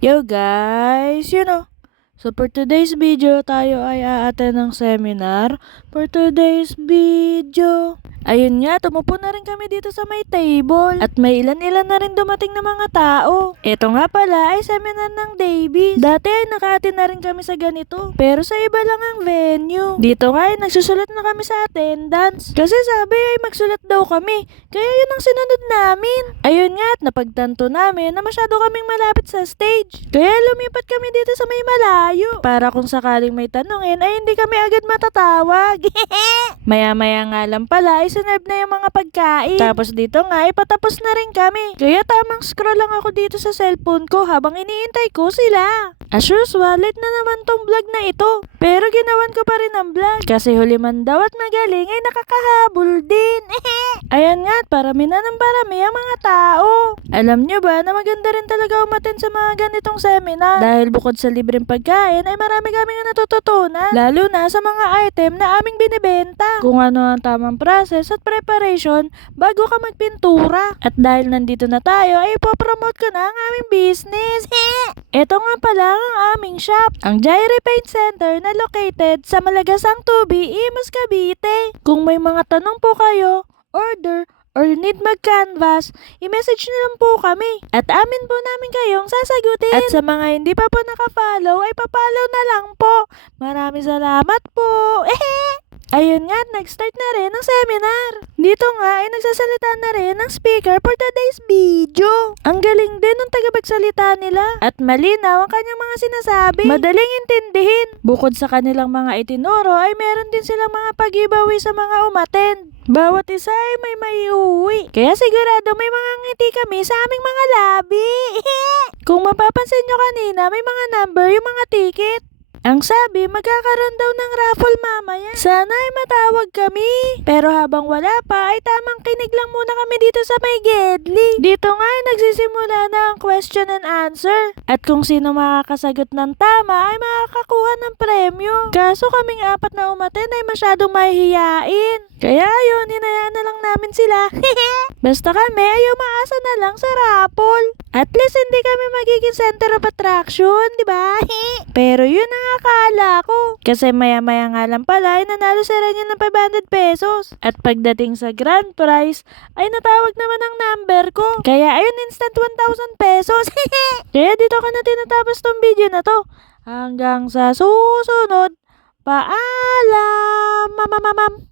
Yo guys, so for today's video tayo ay aattend ng seminar. For today's video, ayun nga, tumupo na rin kami dito sa may table. At may ilan-ilan na rin dumating na mga tao. Ito nga pala ay seminar ng Davies. Dati ay naka-attend na rin kami sa ganito, pero sa iba lang ang venue. Dito nga ay nagsusulat na kami sa attendance. Kasi sabi ay magsulat daw kami, kaya yun ang sinunod namin. Ayun nga at napagtanto namin na masyado kaming malapit sa stage. Kaya lumipat kami dito sa may malayo. Para kung sakaling may tanungin ay hindi kami agad matatawag. Maya-maya nga lang pala ay sinerve na yung mga pagkain. Tapos dito nga ay patapos na rin kami. Kaya tamang scroll lang ako dito sa cellphone ko habang iniintay ko sila. As usual, late na naman tong vlog na ito. Pero ginawan ko pa rin ang vlog. Kasi huli man daw at magaling ay nakakahabol din. Ayan nga at parami na ng parami ang mga tao. Alam nyo ba na maganda rin talaga umattend sa mga ganitong seminar? Dahil bukod sa libreng pagkain ay marami kaming natututunan. Lalo na sa mga item na aming binibenta. Kung ano ang tamang process at preparation bago ka magpintura. At dahil nandito na tayo ay ipopromote ko na ang aming business. Ito nga pala ang aming shop, ang Jairi Paint Center na located sa Malagasang Tubi, Imus, Cavite. Kung may mga tanong po kayo, order, or need mag-canvas, i-message nyo lang po kami. At amin po namin kayong sasagutin. At sa mga hindi pa po naka-follow, ay pa-follow na lang po. Maraming salamat po. Ayun nga, nag-start na rin ang seminar. Dito nga ay nagsasalita na rin ang speaker for today's video. Ang galing din ng tagapagsalita nila. At malinaw ang kanyang mga sinasabi. Madaling intindihin. Bukod sa kanilang mga itinuro ay meron din silang mga pag-giveaway sa mga umattend. Bawat isa ay may maiuwi. Kaya sigurado may mga ngiti kami sa aming mga labi. Kung mapapansin nyo kanina, may mga number yung mga ticket. Ang sabi, magkakaroon daw ng raffle mamaya. Sana ay matawag kami. Pero habang wala pa, ay tamang kinig lang muna kami dito sa may Gedli. Dito nga ay nagsisimula na ang question and answer. At kung sino makakasagot ng tama ay makakakuha ng premyo. Kaso kaming apat na umattend ay masyadong mahihiyain. Kaya ayun, hinayaan na lang namin sila. Basta kami ay umaasa na lang sa raffle. At least hindi kami magiging center of attraction, di ba? Pero yun ang akala ko. Kasi maya-maya nga lang pala ay nanalo si Renya ng 500 pesos. At pagdating sa grand prize ay natawag naman ang number ko. Kaya ayun, instant 1,000 pesos. Kaya dito ko na tinatapos tong video na to. Hanggang sa susunod. Paalam, mamamamam.